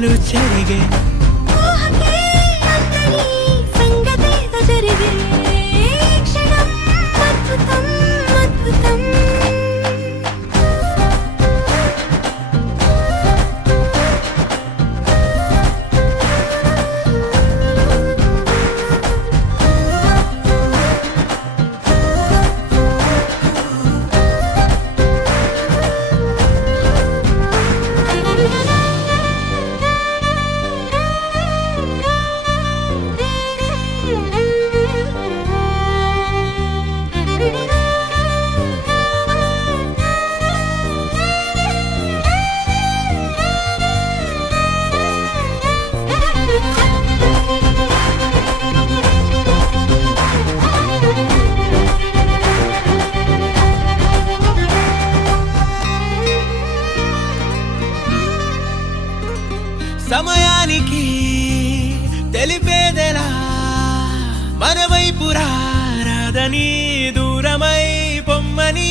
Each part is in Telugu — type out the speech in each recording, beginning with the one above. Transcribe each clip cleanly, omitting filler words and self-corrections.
అంతరాలు చెరిగే సంగతేదో జరిగే క్షణం అద్భుతం అద్భుతం సమయానికి తెలిపేదెలా మన వైపు రాదని దూరమై పొమ్మని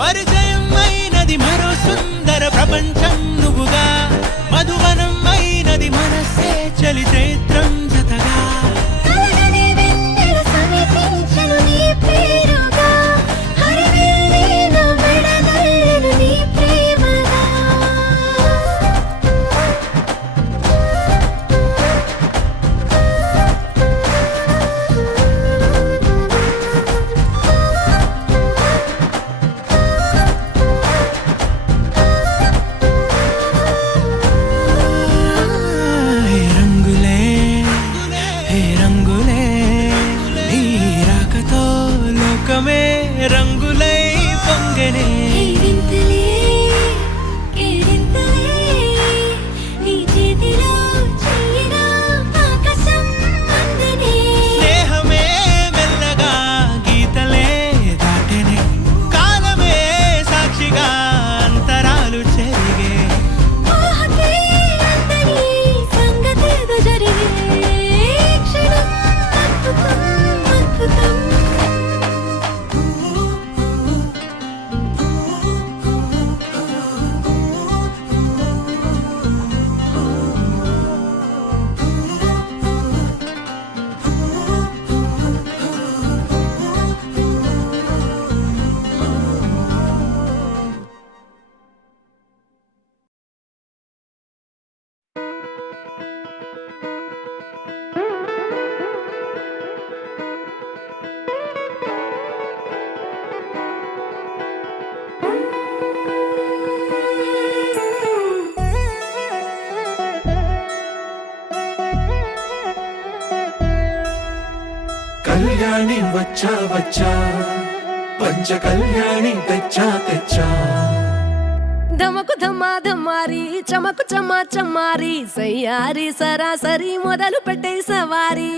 పరిచయం అయినది మరో సుందర ప్రపంచం నువ్వుగా మధువనం అయినది మనసే చలి చైత్రం జతగా రంగులై పొంగనే స్నేహమే మెల్లగా గీతలే దాటెనే కాలమే సాక్షిగా అంతరాలు చెరిగే సంగతేదో జరిగే క్షణం అద్భుతం అద్భుతం కళ్యాణి వచ్చా వచ్చా పంచ కళ్యాణి తెచ్చా తెచ్చా ధమకు ధమా ధమారి చమకు చమా చమారి సయ్యారి సరాసరి మొదలు పెట్టే సవారి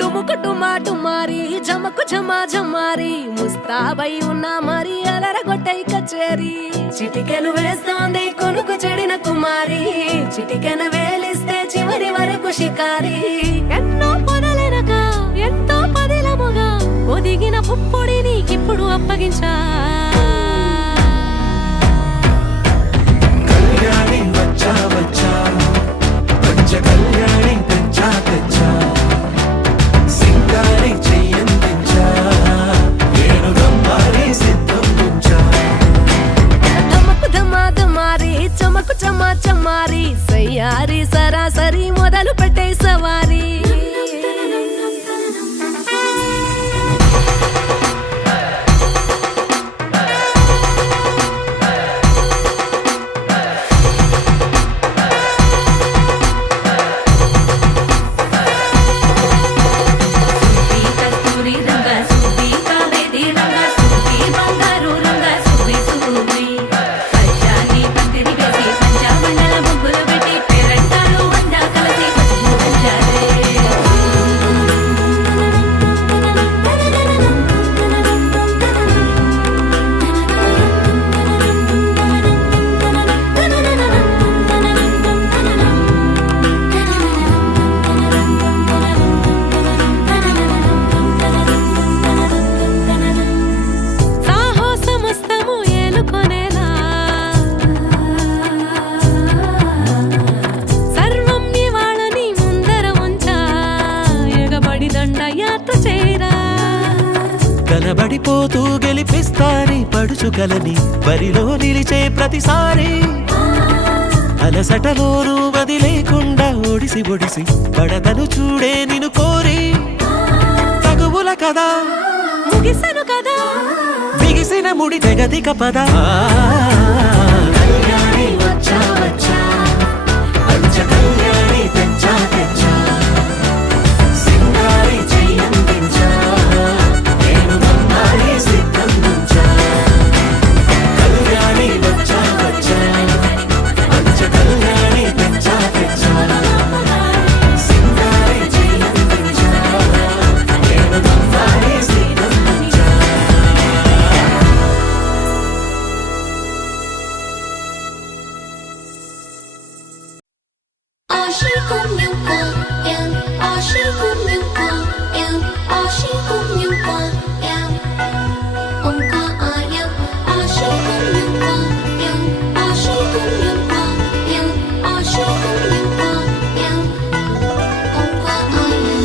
డుముకు డుమా డుమారి జమకు ఝమా ఝమారి ముస్తాబై ఉన్నా మరి అలరగొట్టై కచేరి చిటికెను వేస్తోంది కొనుకు చెడిన కుమారి చిటికెను వేలిస్తే చివరి వరకు షికారి ఎన్నో పొదలెనక ఎంతో పదిలముగా ఒదిగిన పుప్పొడి నీకిప్పుడు అప్పగించా కళ్యాణి వచ్చా వచ్చా పంచ కళ్యాణి తెచ్చా తెచ్చా సింగారి చెయ్యందించా ఏడుగమ్మారి సిద్ధం ఉంచా ధమకు ధమా ధమారి చమకు చమా చమారి సయ్యారి సరాసరి మొదలు పెట్టే సవారి ఓడిపోతూ గెలిపిస్తాని పడుచుకలని బరిలో నిలిచే ప్రతిసారి అలసటలోనూ వదిలేకుండా ఒడిసి ఒడిసి పడతను చూడే నిన్ను కోరి తగువుల కదా ముగిసను కదా బిగిసిన ముడి తెగదిక పద కళ్యాణి వచ్చా వచ్చా పంచ కళ్యాణి తెచ్చా తెచ్చా సింగారి చెయ్యందించా నేను నమ్మాలి సిద్ధందించా కళ్యాణి వచ్చా వచ్చా పంచ కళ్యాణి తెచ్చా తెచ్చా సింగారి చెయ్యందించా నేను నమ్మాలి సిద్ధందించా阿西公牛光亮，阿西公牛光亮，阿西公牛光亮，红光阿亮，阿西公牛光亮，阿西公牛光亮，阿西公牛光亮，红光阿亮。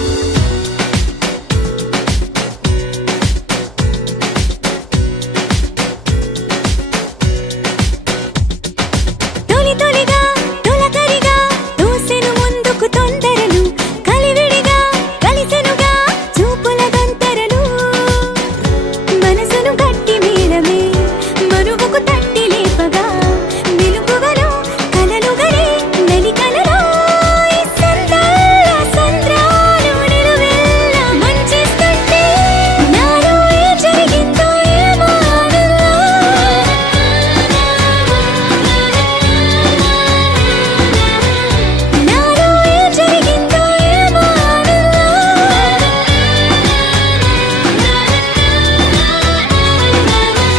తొలి తొలిగా తొలకరిగా దూసెను ముందుకు తొందరలు కలివిడిగా కలిసెనుగా చూపుల గంతరలు మనసును గట్టి మేళమే మనువుకు తట్టి లేపగా వెలుగువలో కలలు గలే మెలికలలో ఈ సంద్రాల సంద్రాలు నిలువెల్ల మంచిస్తుంటే నాలో ఏం జరిగిందో ఏమో నాలో ఏం జరిగిందో ఏమో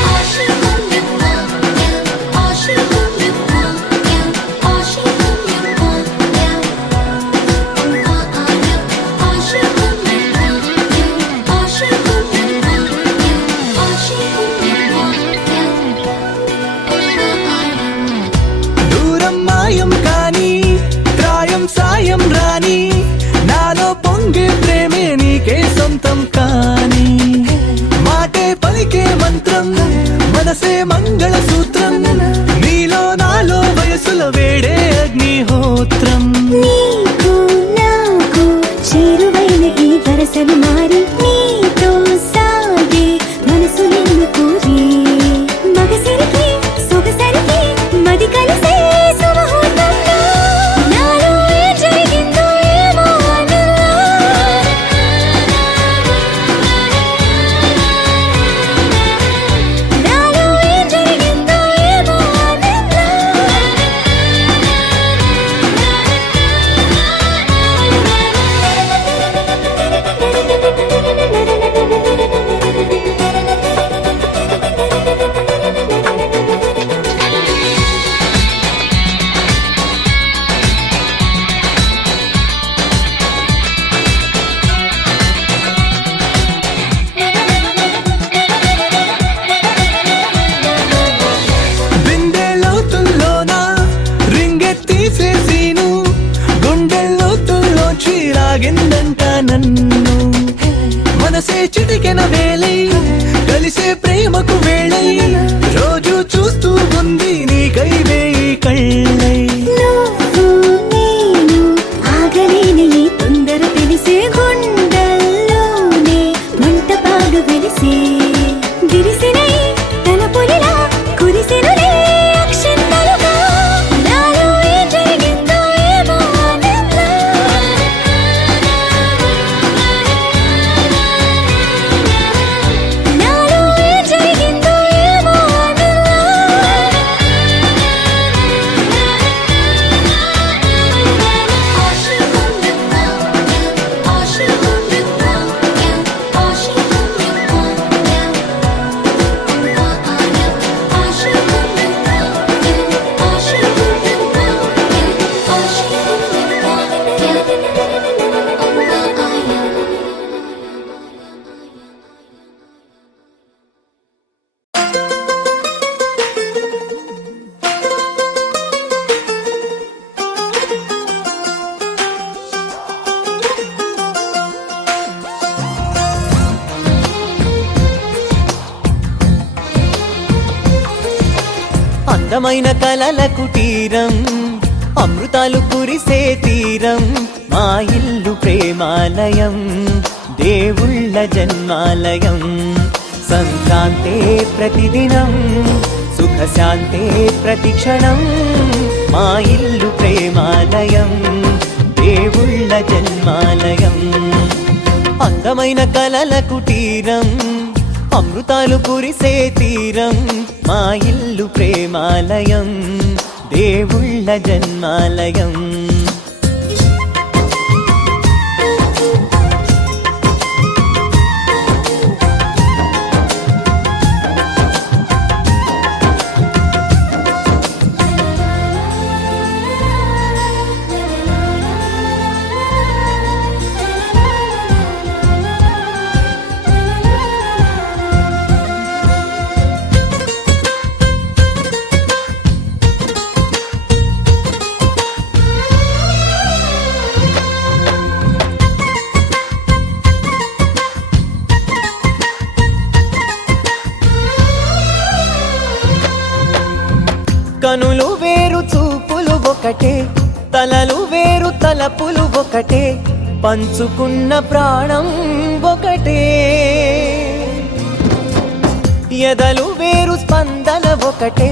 阿西公牛光亮，阿西公牛光亮，阿西公牛光亮，红光阿亮，阿西公牛光亮，阿西公牛光亮，阿西公牛光亮，红光阿亮。 దూరం మాయం కాని ప్రాయం సాయం రాని నాలో పొంగే ప్రేమే నీకే సొంతం కాని మాటే పలికే మంత్రం మనసే మంగళ సూత్రం నీలో నాలో వయసుల వేడే అగ్నిహోత్రం నీకు నాకు చేరువైన ఈ వరసలు మారి నీతో సాగే మనసు నిన్ను కోరి మగసిరికి సొగసరికి మది కలిసే సుముహూర్తంలో నాలో ఏం జరిగిందో ఏమో ఆనందం. నాలో ఏం జరిగిందో ఏమో బిందెలోతుల్లోన రింగెత్తీసేసీను గుండెల్లోతుల్లోంచి లాగిందంట నన్ను మనసే చిటికెన వేలై కలిసే ప్రేమకు వేళై రోజు చూస్తూ ఉంది నీకై వేయి కళ్ళై నువ్వు నేను ఆగలేని ఈ తొందర తెలిసే గుండెల్లోనే మంట బాగా వెలిసే విరిసినై తన పొలిలా కురిసెనులే అక్షంతలుగా నాలో ఏం జరిగిందో ఏమో ఆనందం. నాలో ఏం జరిగిందో ఏమో ఆనందం. అందమైన కలల కుటీరం అమృతాలు కురిసే తీరం మా ఇల్లు ప్రేమాలయం దేవుళ్ళ జన్మాలయం సంక్రాంతే ప్రతిదినం సుఖశాంతే ప్రతిక్షణం మా ఇల్లు ప్రేమాలయం దేవుళ్ళ జన్మాలయం అందమైన కలల కుటీరం అమృతాలు కురిసే తీరం మా ఇల్లు ప్రేమాలయం దేవుళ్ళ జన్మాలయం కనులు వేరు చూపులు ఒకటే తలలు వేరు తలపులు ఒకటే పంచుకున్న ప్రాణం ఒకటే ఎదలు వేరు స్పందన ఒకటే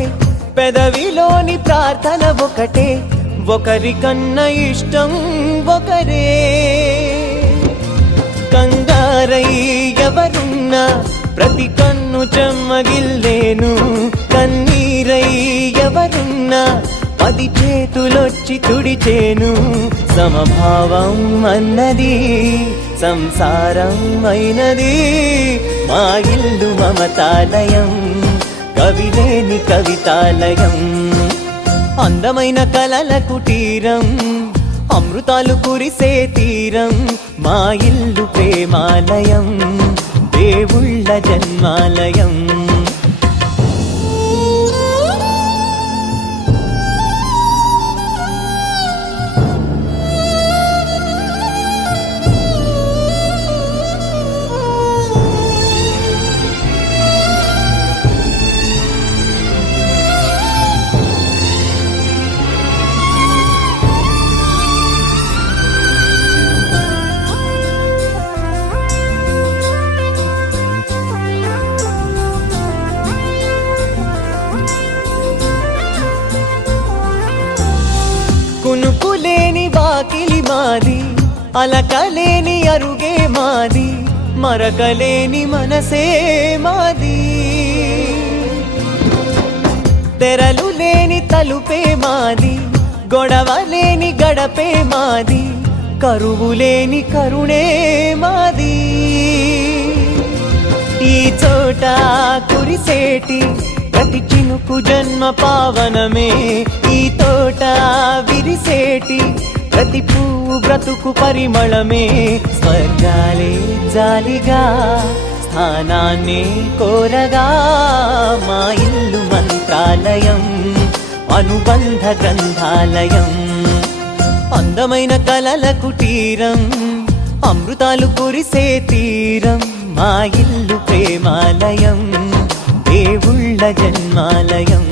పెదవిలోని ప్రార్థన ఒకటే ఒకరికన్నా ఇష్టం ఒకరే కంగారై ఎవరున్నా ప్రతి కన్ను చెమ్మగిల్లేను కన్నీరై ఎవరున్నా 10 చేతులొచ్చి తుడిచేను సమభావం అన్నది సంసారం అయినది మా ఇల్లు మమతాలయం కవిలేని కవితాలయం అందమైన కలల కుటీరం అమృతాలు కురిసే తీరం మా ఇల్లు ప్రేమాలయం దేవుళ్ళ జన్మాలయం కునుకులేని వాకిలి మాది అలకలేని అరుగే మాది మరకలేని మనసే మాది తెరలు లేని తలుపే మాది గొడవ లేని గడపే మాది కరువు లేని కరుణే మాది ఈ చోట కురిసేటి ప్రతి చినుకు జన్మ పావనమే ఈ తోట విరిసేటి ప్రతి పువ్వు బ్రతుకు పరిమళమే స్వర్గాలే జాలిగా స్థానాన్ని కోరగా మా ఇల్లు మంత్రాలయం అనుబంధ గ్రంథాలయం అందమైన కలల కుటీరం అమృతాలు కురిసే తీరం మా ఇల్లు ప్రేమాలయం దేవుళ్ళ జన్మాలయం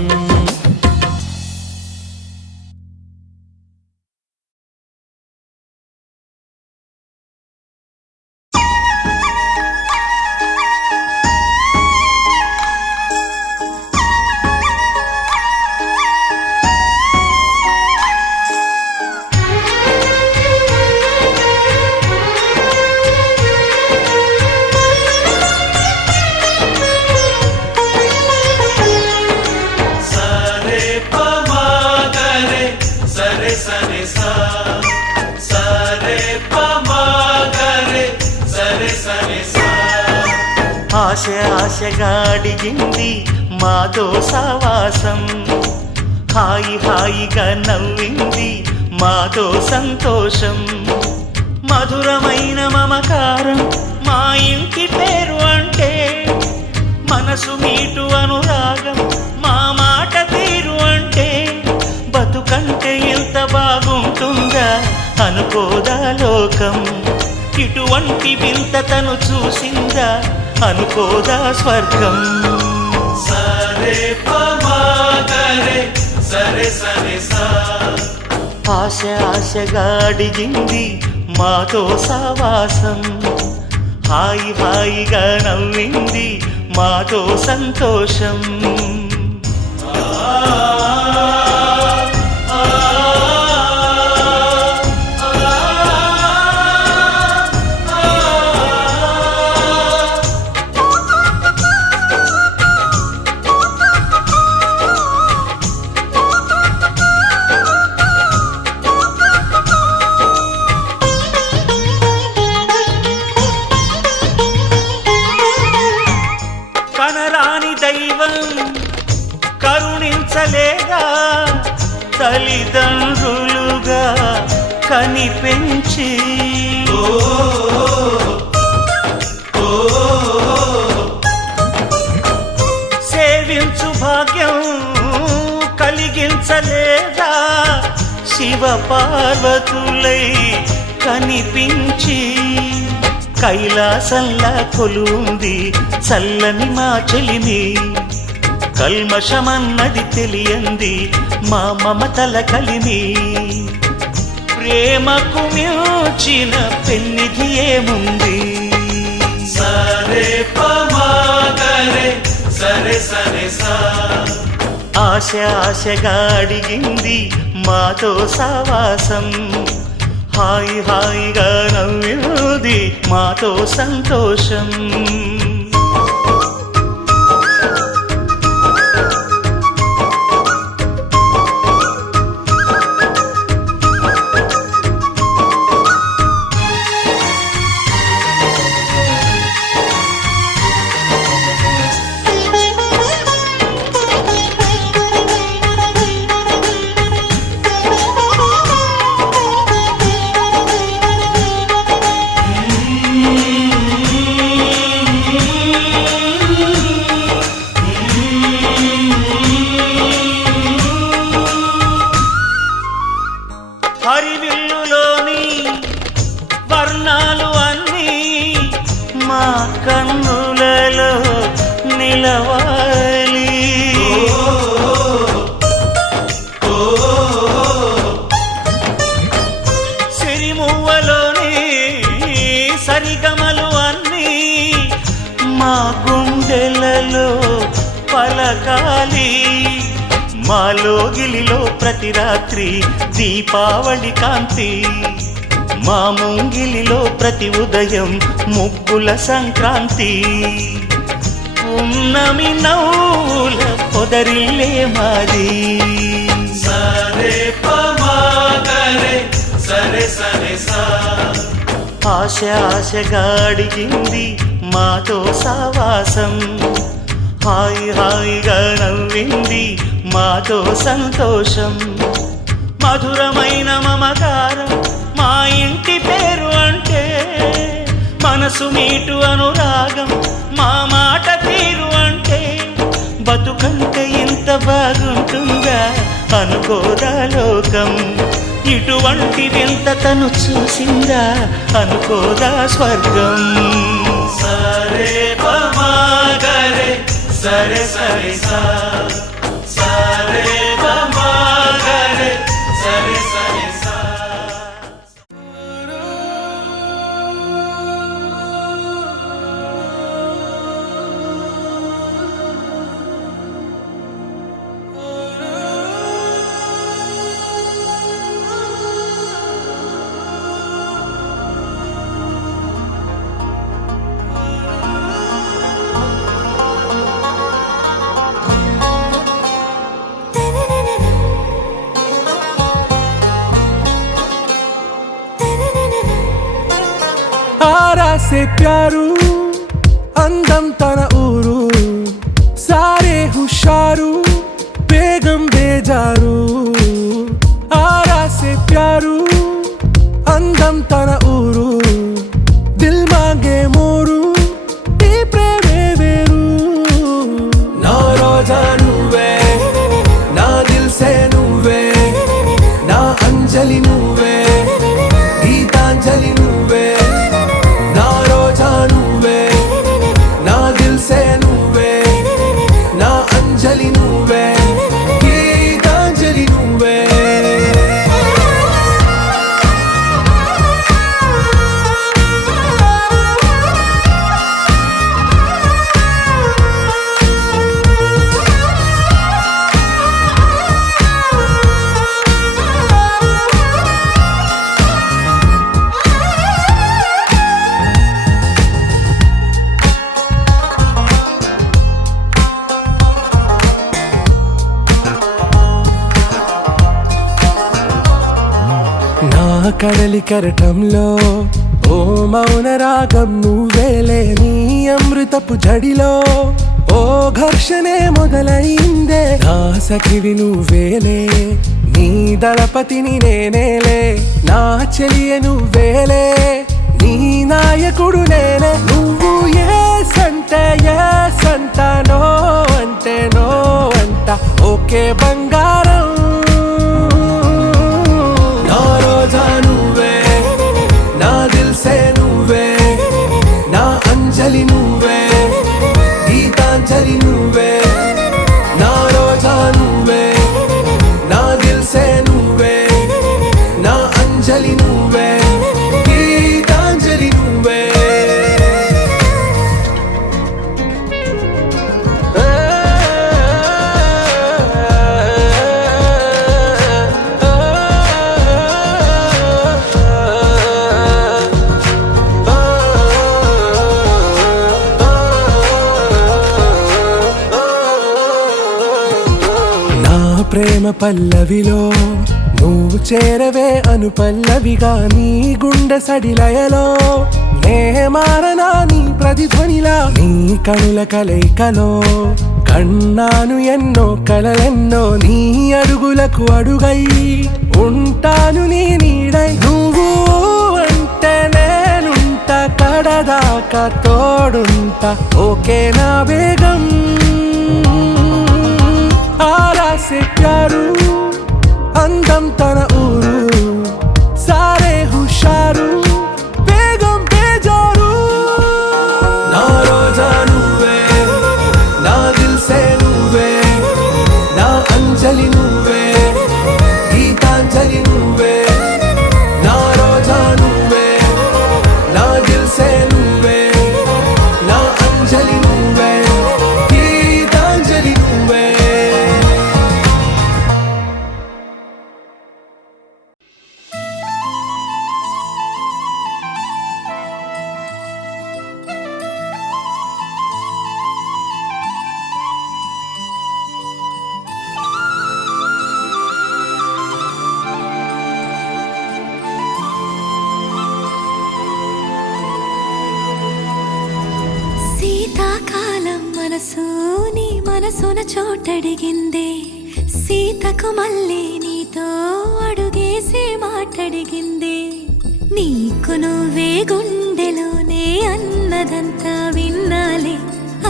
ఆశ ఆశగా అడిగింది మాతో సావాసం హాయి హాయిగా నవ్వింది మాతో సంతోషం మధురమైన మమకారం మా ఇంటి పేరు అంటే మనసు మీటు అనురాగం మా మాట తీరు అంటే బతుకంటే ఎంత బాగుంటుందా అనుకోదా లోకం ఇటువంటి వింత తను చూసిందా అనుకోదా స్వర్గం సరే పమా గరే సరే సరే సా ఆశ ఆశగా అడిగింది మాతో సావాసం హాయి హాయిగా నవ్వింది మాతో సంతోషం కనరాని దైవం కరుణించలేదా తల్లిదండ్రులుగా కనిపెంచి సేవించు భాగ్యం కలిగించలేదా శివ పార్వతులై కనిపించి కైలాసంలా కొలుంది చల్లని మా చెలిమి కల్మషమన్నది తెలియంది మా మమతల కలిమి ప్రేమకు మించిన పెన్నిధి ఏముంది సరే పమాగరే సరే సరే సా ఆశ ఆశగా అడిగింది మాతో సావాసం హాయి హాయిగా నవ్వింది మాతో సంతోషం హరివిల్లులోని వర్ణాలు అన్నీ మా కన్నులలో నిలవాలి సిరిమువ్వలోని సరిగమలు అన్నీ మా గుండెలలో పలకాలి మాలోగిలిలో ప్రతి రాత్రి దీపావళి కాంతి మా ముంగిలిలో ప్రతి ఉదయం ముగ్గుల సంక్రాంతి ఉన్నమి నవ్వుల పొదరిల్లే మాది సరే పమాగరే సరే సరే సా ఆశ ఆశగా అడిగింది మాతో సావాసం హాయి హాయిగా నవ్వింది మాతో సంతోషం మధురమైన మమకారం మా ఇంటి పేరు అంటే మనసు మీటు అనురాగం మా మాట తీరు అంటే బతుకంటే ఇంత బాగుంటుందా అనుకోదా లోకం ఇటువంటి వింత తను చూసిందా అనుకోదా స్వర్గం సరే పమాగరే సరే సరే సా సరే పమాగరే సరే సరే సా आरा से प्यारू అందం తన ఊరు సారే హుషారు బేగం బేజారు ఆరా సే ప్యారు అందం తన ఊరు దిల్ మాంగే మోరు ఈ ప్రేమే వేరు నా రోజా నువ్వే నా దిల్ సే నువ్వే నా అంజలి నువ్వే గీతాంజలి నువ్వే నా రోజా నువ్వే నా దిల్ సే నువ్వే నా అంజలి నువ్వే కడలి కెరటంలో ఓ మౌన రాగం నువ్వేలే, నీ అమృతపు జడిలో ఓ ఘర్షణే మొదలైందే. నా సఖివి నువ్వేలే, నీ దళపతిని నేనేలే, నా చెలియ నువ్వేలే, నీ నాయకుడు నేనే. నువ్వు ఏ సంట నో అంటే నో అంట, ఓకే బంగారం. నా రోజా నువ్వే, నా దిల్సే నువ్వే, నా అంజలి నువ్వే, గీతాంజలి నువ్వే. నా రోజా నువ్వే, నా దిల్సే నువ్వే, నా అంజలి నువ్వే, గీతాంజలి నువ్వే. నా ప్రేమ పల్లవిలో నువ్వు చేరవే అను పల్లవిగా, నీ గుండె సడిలయలో నే మారనా నీ ప్రతిధ్వనిలా. నీ కనుల కలయికలో కన్నాను ఎన్నో కలలెన్నో, నీ అడుగులకు అడుగై ఉంటాను నీ నీడై. నువ్వు అంటే నేనుంట కడదాకా తోడుంట, ఓకే నా బేగం. ఆరాసే ప్యారు అందం తన ఊరు, సారే హుషారు బేగం బేజారు. నా రోజా నువ్వే, నా దిల్సే నువ్వే, నా అంజలి నువ్వే, గీతాంజలి నువ్వే. నా రోజా నువ్వే, నా దిల్సే నువ్వే, నా అంజలి నువ్వే, గీతాంజలి నువ్వే. శీతాకాలం మనసు నీ మనసున చోటడిగిందే, సీతకు మళ్ళీ నీతో అడుగేసి మాటడిగిందే. నీకు నువ్వే గుండెలోనే అన్నదంతా విన్నాలే,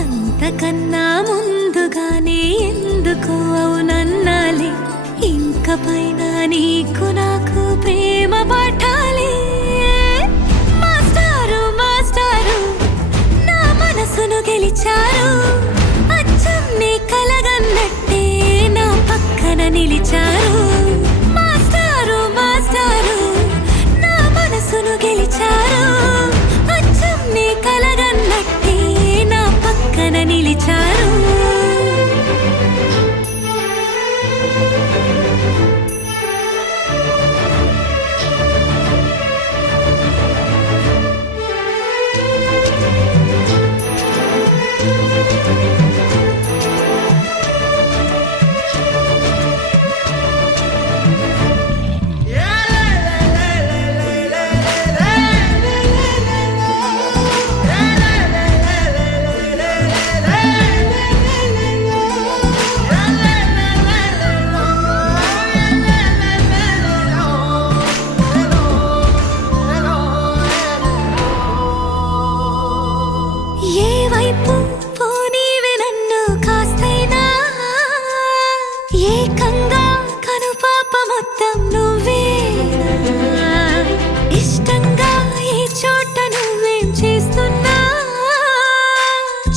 అంతకన్నా ముందుగానే ఎందుకు అవునన్నాలే. ఇంక పైన నీకు నాకు ప్రేమ పాఠాలే. మాస్టారు మాస్టారు నా మనసును గెలిచారు, అచ్చం నీ కలగన్నట్టే నా పక్కన నిలిచారు. మాస్టారు మాస్టారు నా మనసును గెలిచారు, అచ్చం నీ కలగన్నట్టే నా పక్కన నిలిచారు. ఏ వైపు పోనీవే నన్ను కాస్తైనా, ఏకంగా కనుపాప మొత్తం నువ్వే. ఇష్టంగా ఏ చోట నువ్వేం చేస్తున్నా,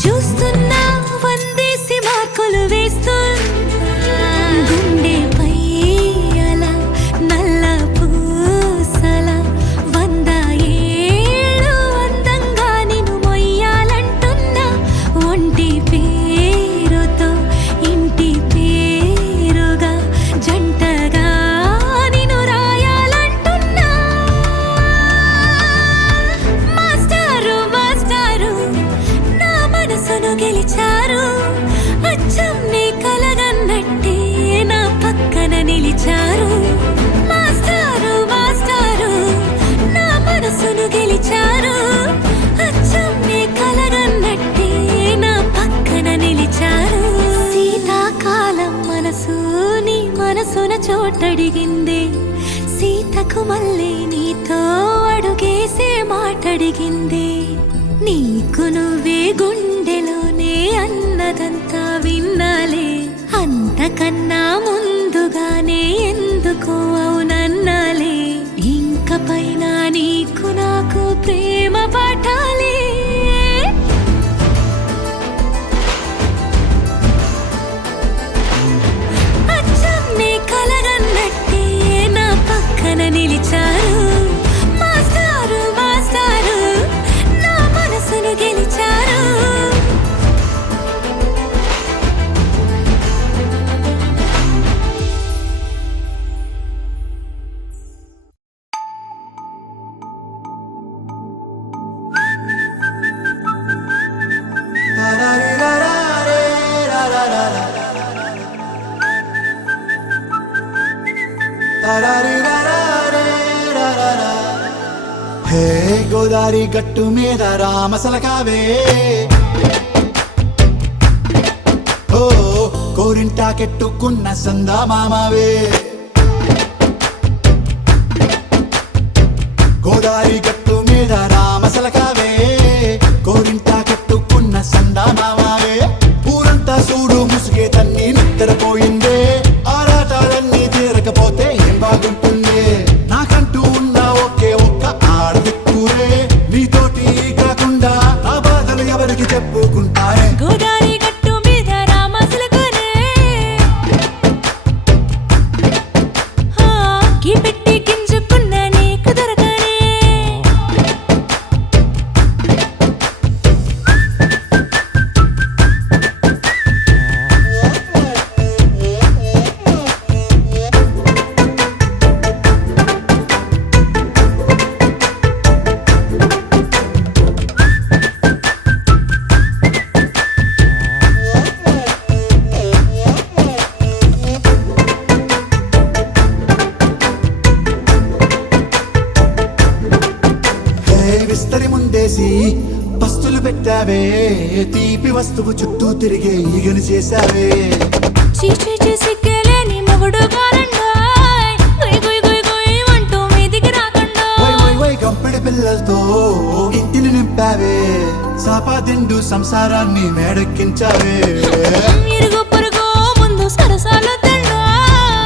చూస్తున్నా వందేసి మార్కులు వేస్తున్నా. గుండెపై అలా నల్ల పూసల 100 ఏళ్ళు అందంగా నిన్ను మొయ్యాలంటున్నా. ఒంటి పేరుతో ఇంటి పేరుగా జంటగా నిన్ను రాయాలంటున్నా. మాస్టారు మాస్టారు నా మనసును గెలిచారు, అచ్చం నీ కలగన్నట్టే నా పక్కన నిలిచారు. మాస్టారు మాస్టారు అడిగింది సీతకు మళ్ళీ నీతో అడుగేసే మాటడిగింది నీకు నువ్వే గుండెలోనే అన్నదంతా విన్నాలే అంతకన్నా ముందుగానే ఎందుకు అవునన్నాలే ఇంక పైన నీకు నాకు ప్రేమ పాఠాలే అచ్చం నీ కలగన్నట్టే నా పక్కన నిలిచారు మాస్టారు మాస్టారు నా మనసును గెలిచారు హే గోదారి గట్టు మీద రామసలకావే ఓ కోరింటా కెట్టుకున్న సందా మామావే గోదారి గట్టు మీద రామసలకావే కోరింటా కెట్టుకున్న సందా మామావే ఊరంతా చూడు ముసుగే తన్ని నిద్రపోయిందే ఆరాటాలన్నీ తీరకపోతే ఏం బాగుంటుంది నాకంటూ ఉన్న ఒకే ఒక్క ఆడదిక్కురే నీతోటి కాకుండా నా బాధలు ఎవరికి చెప్పుకుంటారే గోదారి గట్టు మీద రామసలకనే కీ పెట్టి గింజుకున్న నీకు దొరకనే హే విస్తరి ముందేసి పస్తులు పెట్టావే తీపి వస్తువు చుట్టూ తిరిగే ఈగను చేశావే చీచీ చేసి కేలేని మొగుడు గారండాయ్ గుయ్ గుయ్ గుయ్ గుయ్ అంటూ మీదికి రాకుండా వై వై వై గంపెడి పిల్లలతో ఇంటిని నింపావే సాపాదిండు సంసారాన్ని మేడెక్కించావే ఇరుగు పొరుగు ముందు సరసాలు తిన్నా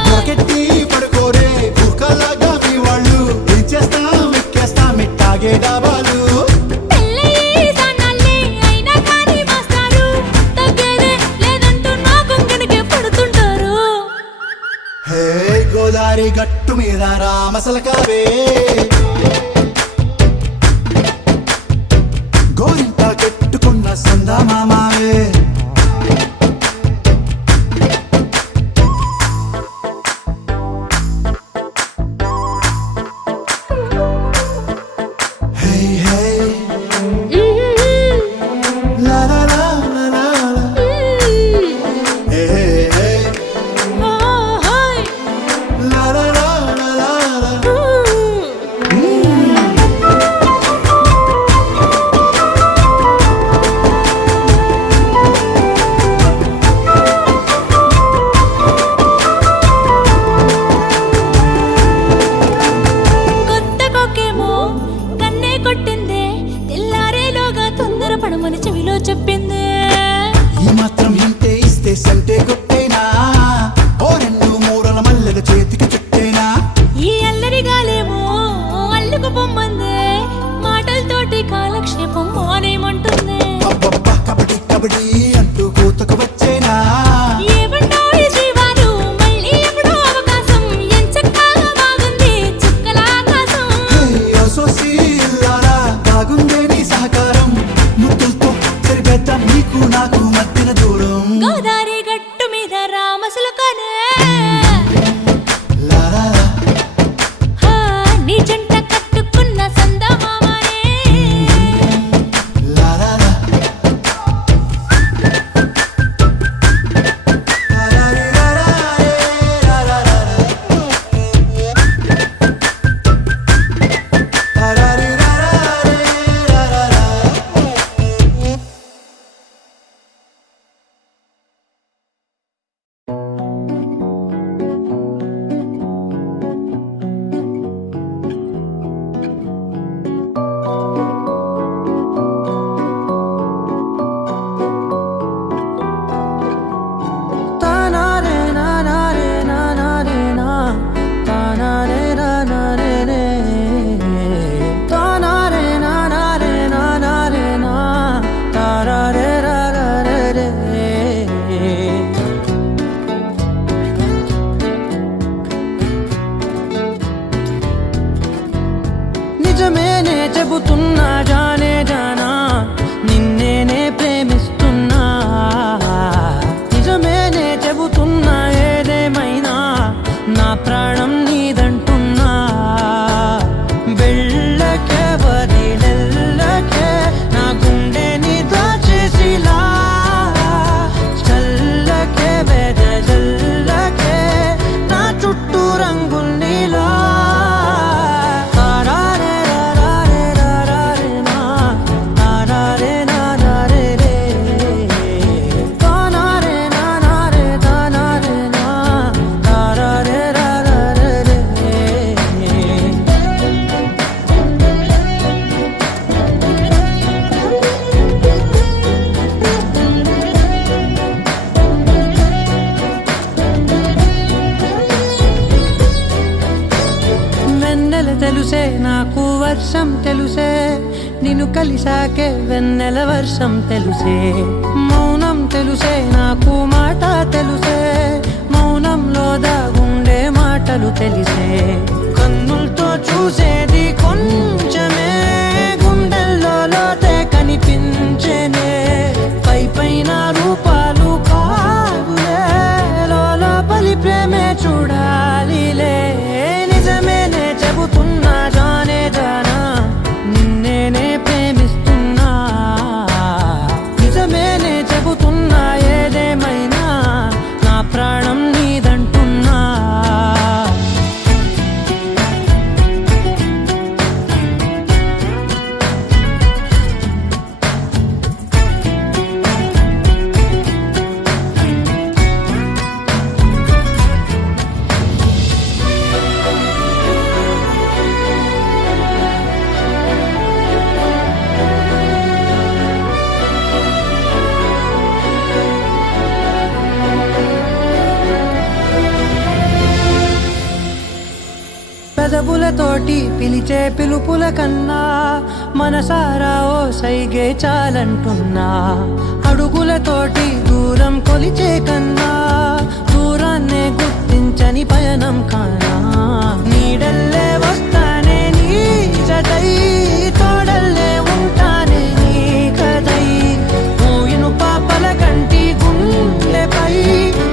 పొరకెట్టి పడుకోరే కుక్కలాగా మీ వాళ్ళు ఏం చేస్తాం ఎక్కేస్తాం ఇట్టాగే డాబాలు పెళ్ళయి సానాళ్ళే అయినా కానీ మాస్టారు తగ్గేదే లేదంటూ నా గుంగనికే పడుతుంటారు హే గోదారి గట్టు మీద రామసలకావే గోరింట కెట్టుకున్న సందా మామావే హే హే లా లా లా లా లా లా. హే హే హే లా లా లా లా లా లా. కొత్త కొక్కేమో కన్నే కొట్టిందే తెల్లారేలోగా తొందర పడమని చెవిలో చెప్పిందే ఈ మాత్రం ఇంటే ఇస్తే సంటే కొట్టేనా ఓ రెండు మూరల మల్లెల చేతికి చుట్టేనా ఈ అల్లరి గాలేమో అల్లుకు పొమ్మందే మాటలతోటి కాలక్షేపం మానేమంటుందే అబ్బబ్బా కబడ్డీ కబడ్డీ అంటూ కూతకు వచ్చేనా ఏమంటాయి జీవాలు మళ్ళీ ఎప్పుడో అవకాశం ఎంచక్కా బాగుంది చుక్కల ఆకాశం హే ఓ సోసి ఇల్లారా బాగుందే నీ సహకారం ముద్దులతో సరిపెద్దాం నీకు నాకు మధ్యన దూరం గోదారి గట్టు మీద రామసులకనే లా లా లా. నీ జంట కట్టుకున్న సందమామనే లా లా లా. ఆకాశం తెలుసే నిన్ను కలిసాకే వెన్నెల వర్షం తెలుసే మౌనం తెలుసే నాకు మాట తెలుసే మౌనంలో దాగుండే మాటలు తెలిసే కన్నులతో చూసేది కొంచెమే గుండెల్లో లోతే కనిపించేనే పై పైన రూపాలు కావులే లోపలి ప్రేమే చూడాలిలే నిజమేనే చెబుతున్నా జానే జానా నిన్నేనే ప్రేమిస్తున్నా నిజమేనే చెబుతున్నా ఏదేమైనా నా ప్రాణం నీదంటున్నా పెదవులతోటి పిలిచే పిలుపుల కన్నా మనసారా ఓ సైగే చాలంటున్నా అడుగులతోటి దూరం కొలిచే కన్నా దూరాన్నే గుర్తించని పయనం కానా నీడల్లే వస్తానే నీ జతై తోడల్లే ఉంటానే నీ కదై మూయిను పాపల కంటి గుండెపై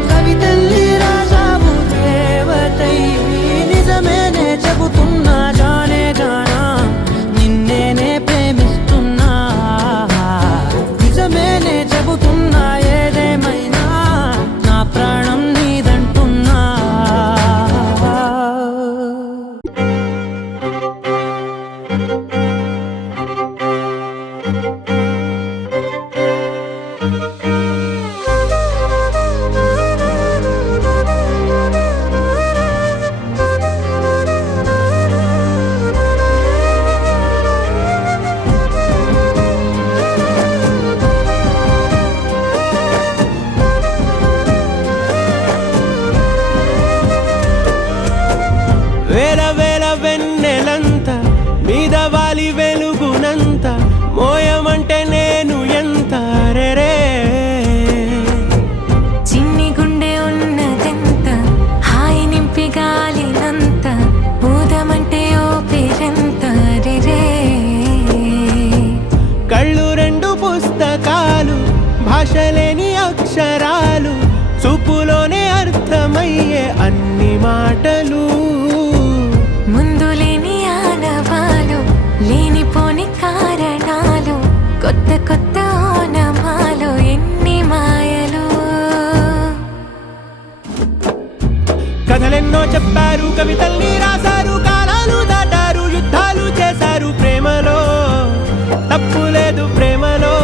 కవితల్లి రాజావు దేవతై నిజమేనే చెబుతున్నా జానే జానా నిన్నేనే ప్రేమిస్తున్నా నిజమేనే చెబుతున్నా ఏదేమైనా నా ప్రాణం నీదంటున్నా వేల వేల వెన్నెలంత మీద వాలి వెలుగునంత మోయమంటే నేను ఎంత రే చిన్ని గుండె ఉన్నదెంత హాయి నింపి గాలినంత ఊదమంటే ఓ పేరెంత రే కళ్ళు రెండు పుస్తకాలు భాషలేని అక్షరాలు చూపులోనే అర్థమయ్యే అన్ని మాటలు ముందు లేని ఆనవాలు లేనిపోని కారణాలు కొత్త కొత్త ఓనమాలు ఎన్ని మాయలు కథలెన్నో చెప్పారు కవితల్ని రాశారు కాలాలు దాటారు యుద్ధాలు చేశారు ప్రేమలో తప్పు లేదు ప్రేమలో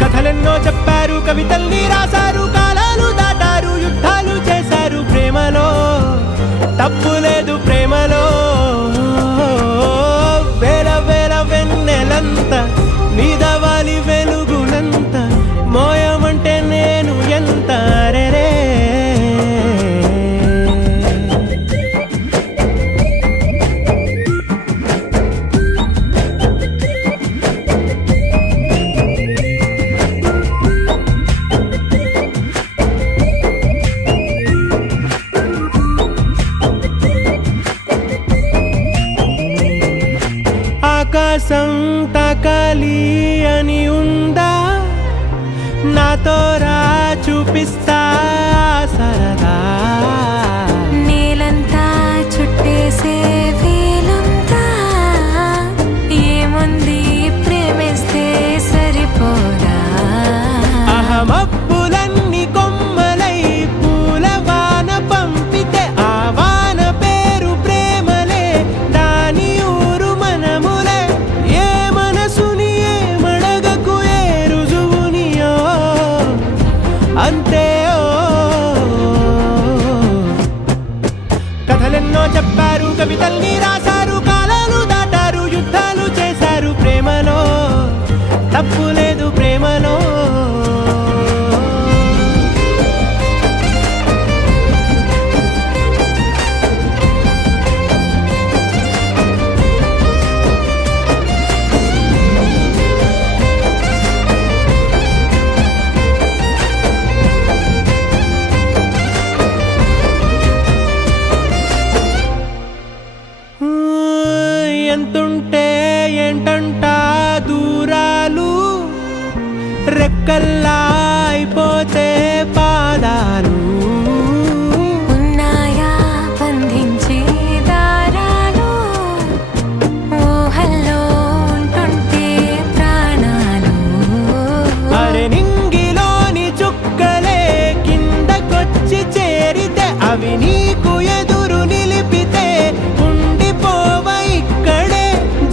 కథలెన్నో చెప్పారు కవితల్ని రాశారు కాలాలు దాటారు యుద్ధాలు చేశారు ప్రేమలో తప్పు లేదు ప్రేమలో వేల వేల వెన్నెలంత మీద వాలి వెలుగునంత మోయమంటే నేను ఎంత రే ఆకాశం తాకాలి అని ఉందా నాతో రా చూపిస్తా సరదా నేలంతా చుట్టేసే వీలుందా ఏముంది ప్రేమిస్తే సరిపోదా అహమప్పులన్నీ కొమ్మలై పూల వాన పంపితే ఆ వాన పేరు ప్రేమలే దాని ఊరు మనములే ఏ మనసుని ఏ మడగకు ఏ రుజువునియో అంతే రెక్కల్లా అయిపోతే పాదాలు ఉన్నాయా బంధించే దారాలు ఊహల్లో ఉంటుంటే ప్రాణాలు అరే నింగిలోని చుక్కలే కిందకొచ్చి చేరితే అవి నీకు ఎదురు నిలిపితే ఉండిపోవ ఇక్కడే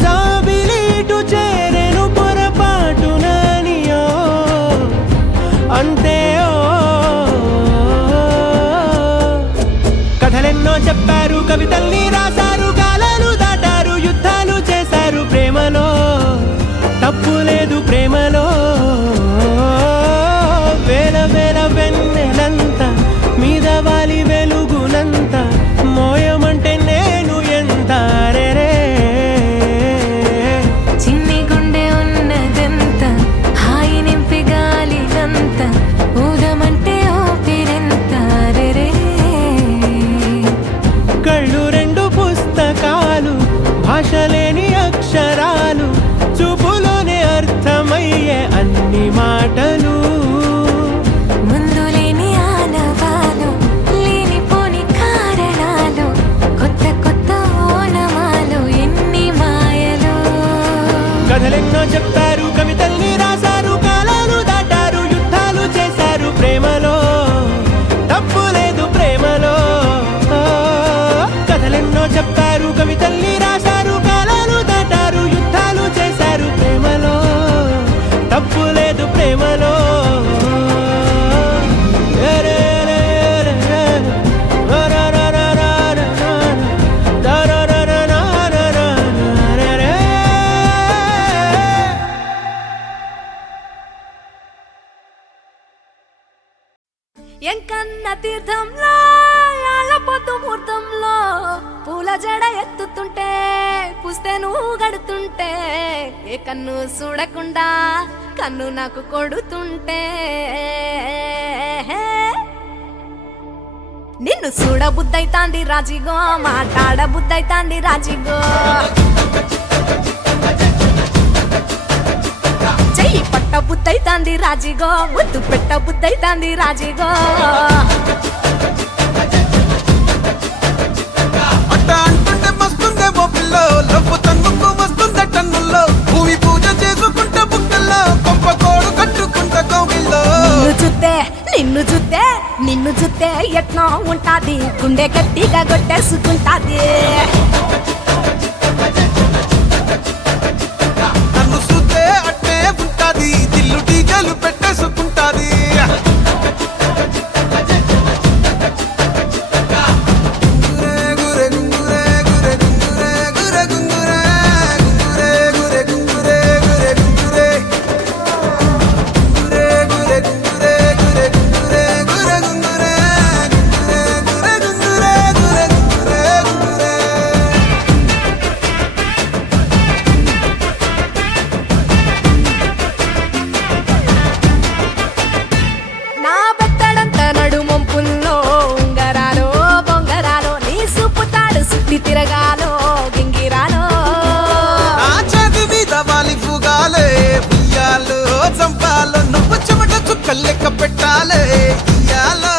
జాబిలీటు చేరెను పొరపాటుననియో అంతే కథలెన్నో చెప్పారు కవితల్ని రాశారు కాలాలు దాటారు యుద్ధాలు చేశారు ప్రేమలో తప్పు లేదు ప్రేమలో వేల వేల వెన్నెలంత మీద వాలి వెలుగునంత మోయమంటే నేను ఎంత రే చిన్ని గుండె ఉన్నదంత హాయి నింపి గాలినంత ఊదమంటే ఊపిరెంత రే కళ్ళు రెండు పుస్తకాలు భాష లేని అక్షరాలు చూపులోనే అర్థమయ్యే అన్ని మాటలు ముందు లేని ఆనవాలు లేనిపోని కారణాలు కొత్త కొత్త ఓనమాలు ఎన్ని మాయలు కథలెన్నో చెప్పారు కవితల్ని రాశారు కాలాలు దాటారు యుద్ధాలు చేశారు ప్రేమలో తప్పు లేదు ప్రేమలో కథలెన్నో చెప్పారు కవితల్ని రాశారు కాలాలు దాటారు యుద్ధాలు చేశారు ప్రేమలో తప్పు లేదు ప్రేమలో ఎంకన్న తీర్థంలో పొద్దు ముహూర్తంలో పూల జడ ఎత్తుతుంటే పుస్తే నువ్వు గడుతుంటే ఏ కన్ను చూడకుండా కన్ను నాకు కొడుతుంటే నిన్ను చూడ బుద్ధైతాంది రాజిగో మాట్లాడ బుద్ధైతాంది రాజిగో చెయ్యి పట్ట బుద్ధైతాంది రాజిగో ముద్దు పెట్ట బుద్ధైతాంది రాజిగో అట్ట అంటుంటే మస్తుందేమో పిల్లో లవ్వు తన్నుకు వస్తుందే టన్నుల్లో భూమి పూజ చేసుకుంటే బుక్కల్లో గొప్ప కోడు కట్టుకుంటే కోవిల్లో నిన్ను చూస్తే ఎట్లా ఉంటాది గుండె గట్టిగా కొట్టేసుకుంటాది నన్ను చూస్తే అట్టే ఉంటాది దిల్లు టీగలు పెట్టేసుకుంటాది నా బెత్తడంత నడుమొంపుల్లో ఉంగరాలో బొంగరాలో నీ సుప్పుతాడు సుత్తి తిరగాలో గింగిరాలో నా చేతి మీద వాలి పుగాలే ఉయ్యాలో చంపాలో నువ్వు చెమట చుక్కలు లెక్క పెట్టాలే ఇయ్యాలో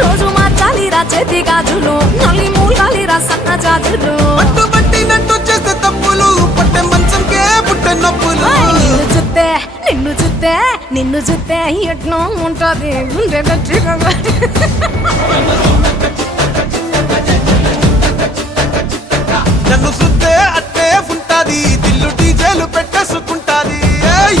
రోజు మార్చాలిరా చేతి గాజులు నల్లి మూలాలిరా సన్న జాజులు పట్టుబట్టినట్టు చేస్తే తప్పులు పట్టే మంచంకే పుట్టే నొప్పులు నిన్ను చూస్తే ఎట్నో ఉంటది గుండె గట్టిగా నన్ను సుత్తే అట్టే ఉంటాది దిల్లు డీజేలు పెట్టేసుకుంటాది ఏయ్!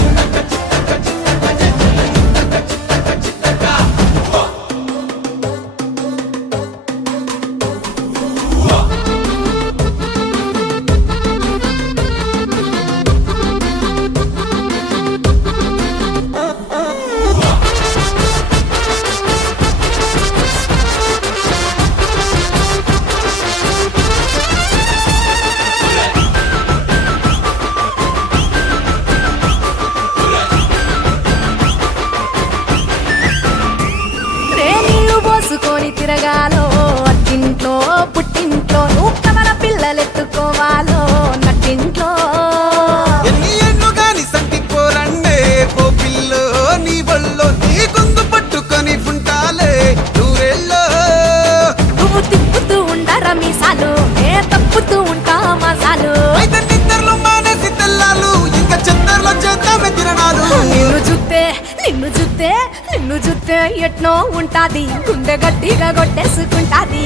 ఎట్నో ఉంటాది గుండె గట్టిగా కొట్టేసుకుంటాది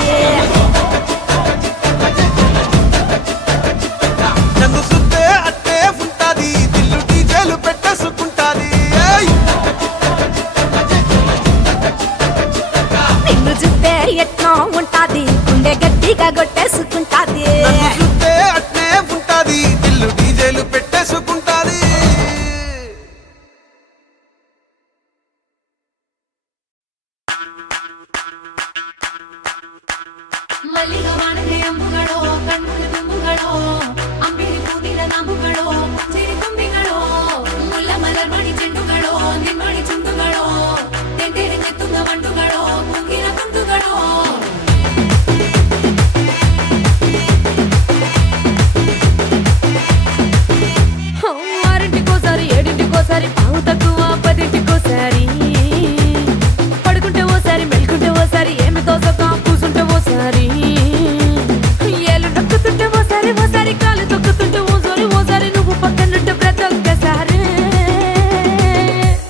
నన్ను సుత్తే అట్టే ఉంటాది దిల్లు డీజేలు పెట్టేసుకుంటాది ఏయ్! నిన్ను చూస్తే ఎట్నో ఉంటాది గుండె గట్టిగా కొట్టేసుకుంటాది నన్ను సుత్తే అట్టే ఉంటాది దిల్లు డీజేలు పెట్టేసుకుంటాది ಮಲ್ಲಿಗ ವಾಣದೆ ಅಂಬುಗಳೋ ಕಣ್ಮುಗ ತುಂಬುಗಳೋ ಅಂಬಿರಿ ಪೂವಿನ ನಾಮುಗಳೋ ಸಿರಿ ತುಂಬಿಗಳೋ ಮುಲ್ಲ ಮಲರ್ ಮಣಿ ಚೆಂಡುಗಳೋ ನಿಮ್ಮಣಿ ಚುಂಡುಗಳೋ ತೆಂಟೆರೆ ನೆತ್ತುಂಗ ಮಂಡುಗಳೋ ಮುಂಗಿನ ತುಂಡುಗಳೋ ఆరింటికోసారి ఏడింటికోసారి పావు తక్కువ పదింటికోసారి పడుకుంటే ఓసారి మెలుకుంటే ఓసారి ఏమి తోసక కూసుంటే ఓసారి ఏళ్ళు నొక్కుతుంటే ఓసారి ఓసారి కాలు తొక్కుతుంటే ఓసారి నువ్వు పక్కనుంటే ప్రతి ఒక్కసారి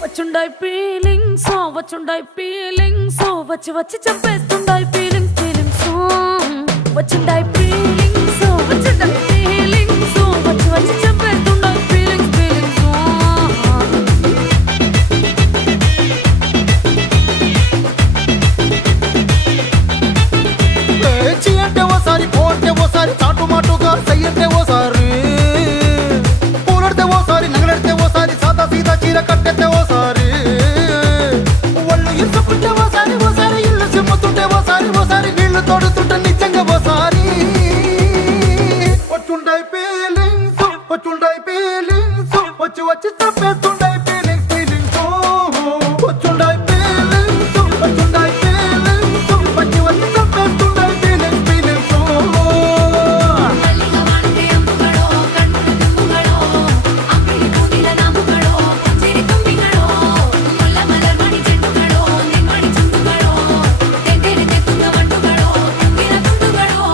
వచ్చుండాయి ఫీలింగ్స్ వచ్చి వచ్చి చంపేస్తుండాయి ఫీలింగ్స్ వచ్చుండాయి ఫీలింగ్స్ వచ్చి వచ్చి చంపేస్తుండాయి ఫీలింగ్స్ చి అంటే ఓసారి పో అంటే ఓసారి చాటు మాటుగా సై అంటే ఓసారి పూలడితే ఓసారి నగలడితే ఓసారి సాదా సీదా చీర కట్టెతే ఓసారి ఒళ్ళు ఇరుసుకుంటే ఓసారి ఇల్లు సిమ్ముతుంటే ఓసారి నీళ్లు తోడుతుంటే నిజంగా ఓసారి వచ్చుండాయి ఫీలింగ్స్ వచ్చి వచ్చి తప్పేస్తుండాయి ఫీలింగ్స్ వచ్చుండాయి ఫీలింగ్స్ వచ్చి వచ్చి తప్పేస్తుండాయి ఫీలింగ్స్ ಮಲ್ಲಿಗ ವಾಣದೆ ಅಂಬುಗಳೋ ಕಣ್ಮುಗ ತುಂಬುಗಳೋ ಅಂಬಿರಿ ಪೂವಿನ ನಾಮುಗಳೋ ಸಿರಿ ತುಂಬಿಗಳೋ ಮುಲ್ಲ ಮಲರ್ ಮಣಿ ಚೆಂಡುಗಳೋ ನಿಮ್ಮಣಿ ಚುಂಡುಗಳೋ ತೆಂಟೆರೆ ನೆತ್ತುಂಗ ಮಂಡುಗಳೋ ಮುಂಗಿನ ತುಂಡುಗಳೋ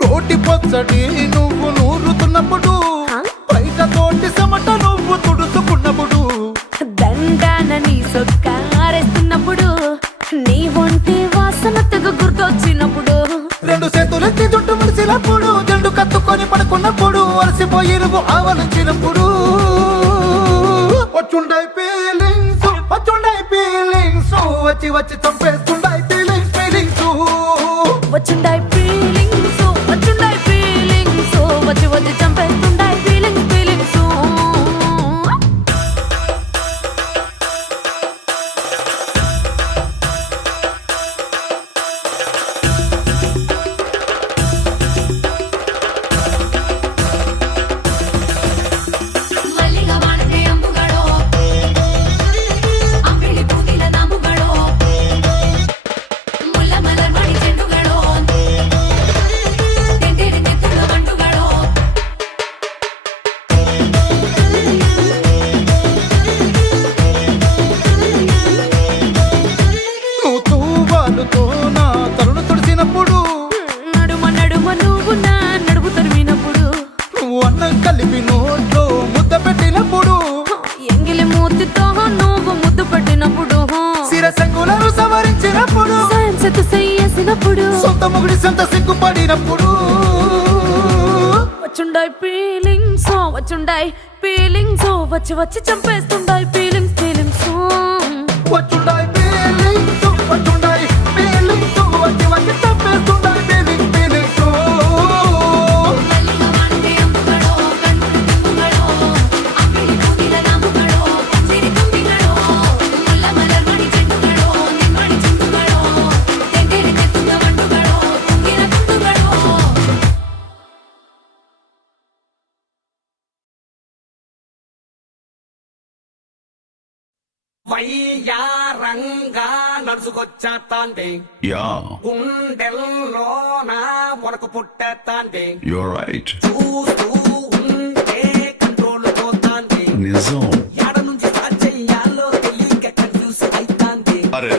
రోటి పచ్చడి నువ్వు నూరుతున్నప్పుడు బయట తోటి సమట నువ్వు తుడుచుకున్నప్పుడు దండాన నీ సొక్కారేస్తున్నప్పుడు నీ ఒంటి వాసన తెగ గుర్తొచ్చినప్పుడు రెండు చేతులెత్తి చుట్టూ ముడిసినప్పుడు జండు కత్తుకొని పడుకున్నప్పుడు అలసిపోయి నువ్వు ఆవలించినప్పుడు వచ్చుండాయి ఫీలింగ్స్ వచ్చి వచ్చి చంపేస్తుండాయి ఫీలింగ్స్ వచ్చుండాయి ఫీలింగ్స్ వచ్చి వచ్చి చంపేస్తుండాయి ఫీలింగ్స్ ಮಲ್ಲಿಗ ವಾಣದೆ ಅಂಬುಗಳೋ ಅಂಬಿಳಿ ಪೂವಿನ ನಾಮುಗಳೋ ಮುಲ್ಲ ಮಲರ್ ಮಣಿ ಚೆಂಡುಗಳೋ ತೆಂಟೆರೆ ನೆತ್ತುಂಗ ಮಂಡುಗಳೋ నువ్వు తూవాలుతో నా తరుణ తుడిసినప్పుడు నడుమ నువ్వు నా నడుపు తరిమినప్పుడు నువ్వు అన్నం కలిపి నోట్లో ముద్ద పెట్టినప్పుడు ఎంగిలి మూతితో నువ్వు ముద్దు పట్టినప్పుడు శిరసంగులను సవరించినప్పుడు సైన్స్ చేసినప్పుడు సొంత ముగుడి సొంత సిగ్గుపడినప్పుడు వచ్చుండాయి ఫీలింగ్స్ వచ్చి వచ్చి చంపేస్తుండాయి ఫీలింగ్స్ వచ్చుండాయి ఫీలింగ్స్ వచ్చి వచ్చి తప్పేస్తుండాయి ఫీలింగ్స్ ಮಲ್ಲಿಗ ವಾಣದೆ ಅಂಬುಗಳೋ ಕಣ್ಮುಗ ತುಂಬುಗಳೋ ಅಂಬಿರಿ ಪೂವಿನ ನಾಮುಗಳೋ ಸಿರಿ ತುಂಬಿಗಳೋ ಮುಲ್ಲ ಮಲರ್ ಮಣಿ ಚೆಂಡುಗಳೋ ನಿಮ್ಮಣಿ ಚುಂಡುಗಳೋ ತೆಂಟೆರೆ ನೆತ್ತುಂಗ ಮಂಡುಗಳೋ ಮುಂಗಿನ ತುಂಡುಗಳೋ వయ్యారంగా నడుచుకొచ్చేస్తాంది Yeah, గుండెల్లో నా వరకు పుట్టేస్తాంది you're right. చూస్తూ ఉంటే కంట్రోల్ పోతాంది Nizam. ఎడ నుంచి స్టార్ట్ చెయ్యాలో తెలియక కన్ఫ్యూజ్ అయితాంది Arre,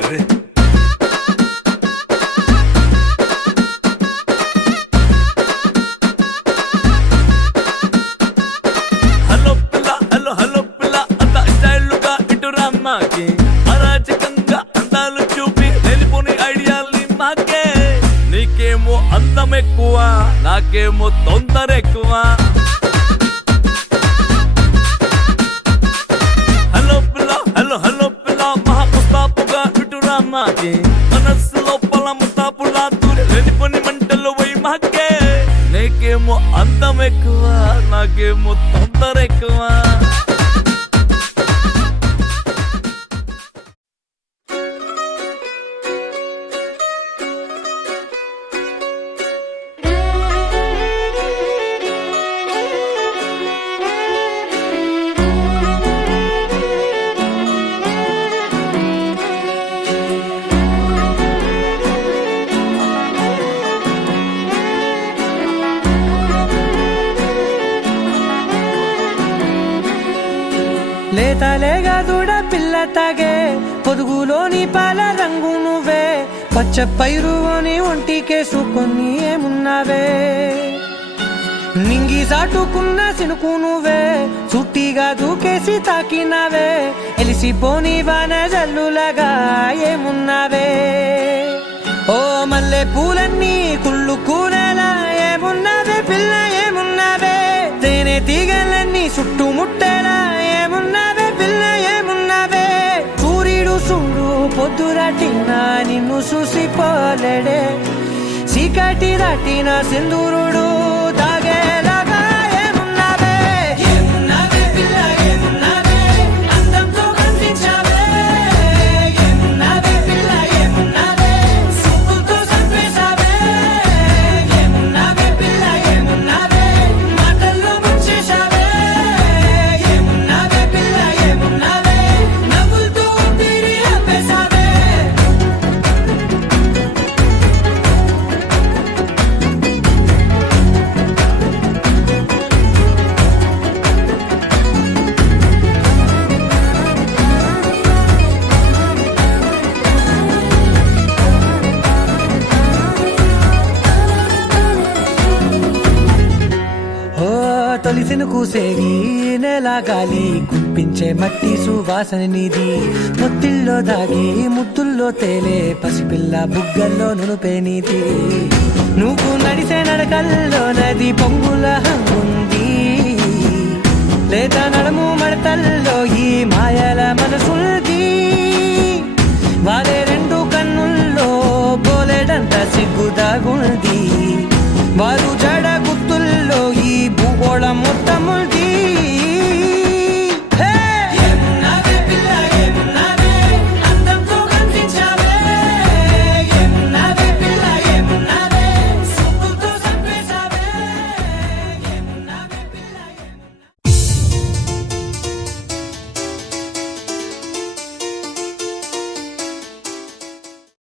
ఎక్కువ నాకేమో తొందర ఎక్కువ హలో పిల్ల హలో హలో పిల్ల మహాపుస్తాపుగా ఇటురా నాకే మనస్సు లోపల ముస్తాపులా దూరి లేని పని మంటలు పోయి మాకే నీకేమో అందం ఎక్కువ నాకేమో తొందర ఎక్కువ లేతలేగా దూడ పిల్ల తాగే పొదుగులోని పాల రంగు నువ్వే పచ్చ పైరుని ఒంటికేసుకొని ఏమున్నావే నింగి సాటుకున్న సినుకు నువ్వే చుట్టిగా దూకేసి తాకినావే ఎలిసిపోని వాన జల్లులగా ఏమున్నావే ఓ మల్లె పూలన్నీ కుళ్ళు కూరలా ఏమున్నావే పిల్ల ఏమున్నావే తేనె తీగలన్నీ చుట్టుముట్టేలా ఏమున్నావే పిల్ల ఏమున్నావే సూర్యుడు చూడు పొద్దురాటిన నిన్ను చూసిపోలేడే చీకటి దాటిన సింధూరుడు దాగేలాగా ఏమున్నావే ఏమున్నావే పిల్ల ఏమున్నావే అందంతో కనిపించావే ఏమున్నావే పిల్ల ఏమున్నావే చూపుతో చంపేశావే ఏమున్నావే పిల్ల ఏమున్నావే మాటల్లో ముంచేశావే ఏమున్నావే పిల్ల ఏమున్నావే నవ్వులతో ఊపిరి ఆపేశావే ఓ తొలిసిన కూసేగి నెల గాలి కుప్పించే మట్టి సువాసన నీది పొత్తిల్లో దాగి ముద్దుల్లో తేలే పసిపిల్ల బుగ్గల్లో నునుపే నీది నువ్వు నడిసే నడకల్లో నది పొంగుల హంగుంది లేదా నడుము మడతల్లో ఈ మాయల మనసుల్ది వారే రెండు కన్నుల్లో బోలెడంత సిగ్గుదాగుంది వారు జడ గుత్తుల్లో ఈ భూగోళం మొత్తముల్ది